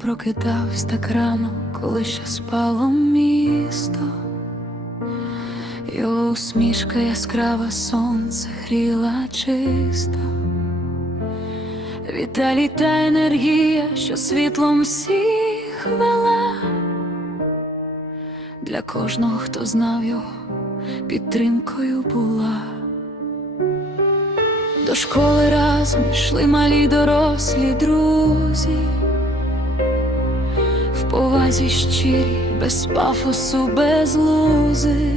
прокидався так рано, коли ще спало місто. Його усмішка яскрава сонце гріла чисто. Віталій та енергія, що світлом всіх вела. Для кожного, хто знав його, підтримкою була. До школи разом йшли малі дорослі друзі, повазі щирі, без пафосу, без лузи.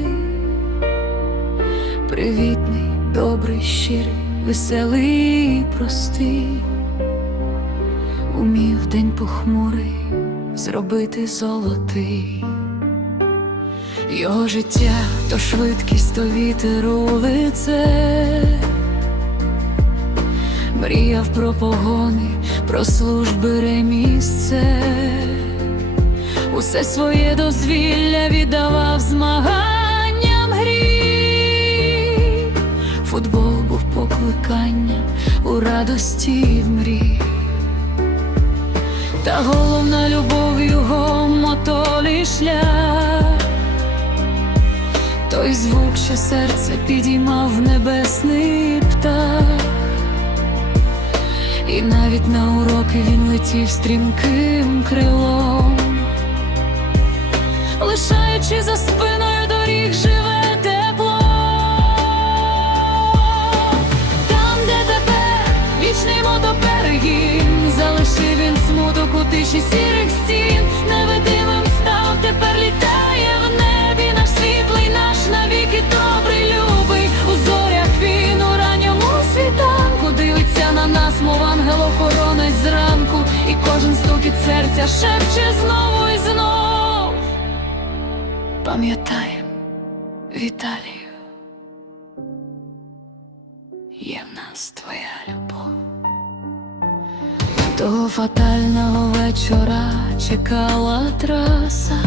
Привітний, добрий, щирий, веселий простий, умів день похмурий зробити золотий. Його життя то швидкість, то вітер у. Мріяв про погони, про служби ремісце, усе своє дозвілля віддавав змаганням грі. Футбол був покликанням у радості і в мрії. Та головна любов його мотолі шлях. Той звук, що серце підіймав небесний птах. І навіть на уроки він летів стрімким крилом, лишаючи за спиною доріг живе тепло. Там, де тепер вічний мотоперегін, залишив він смуток у тиші сірих стін, невидимим став, тепер літає в небі наш світлий, наш навіки добрий, любий. У зорях він у ранньому світанку дивиться на нас, мов ангел-охоронець зранку, і кожен стукіт серця шепче знову і знов. Пам'ятаєм, Віталію, є в нас твоя любов. Того фатального вечора чекала траса,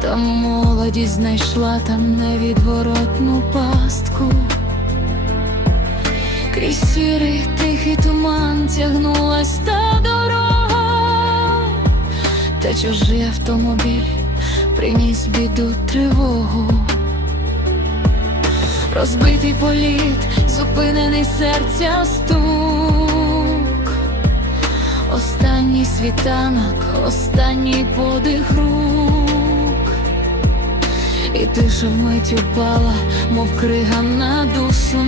там молодість знайшла там невідворотну пастку. Крізь сірий тихий туман тягнулась та дорога, та чужий автомобіль приніс біду тривогу. Розбитий політ, зупинений серця стук, останній світанок, останній подих рук, і тиша вмить упала, мов крига на душу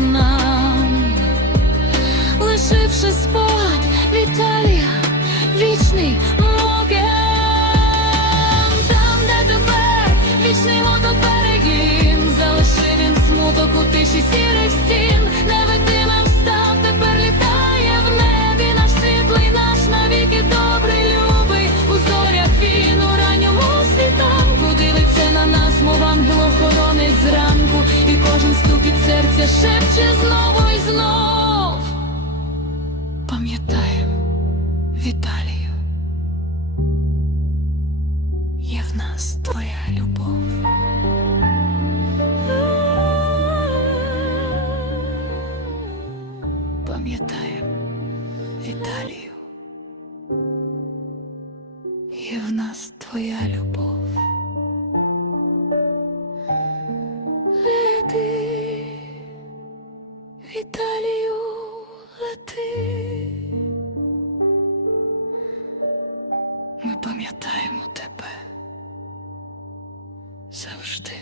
серця шепче знову і знов. Пам'ятаєм, Віталію. Є в нас твоя любов. Пам'ятаєм, Віталію. Є в нас твоя любов. Лети, Віталію, Ми пам'ятаємо тебе завжди.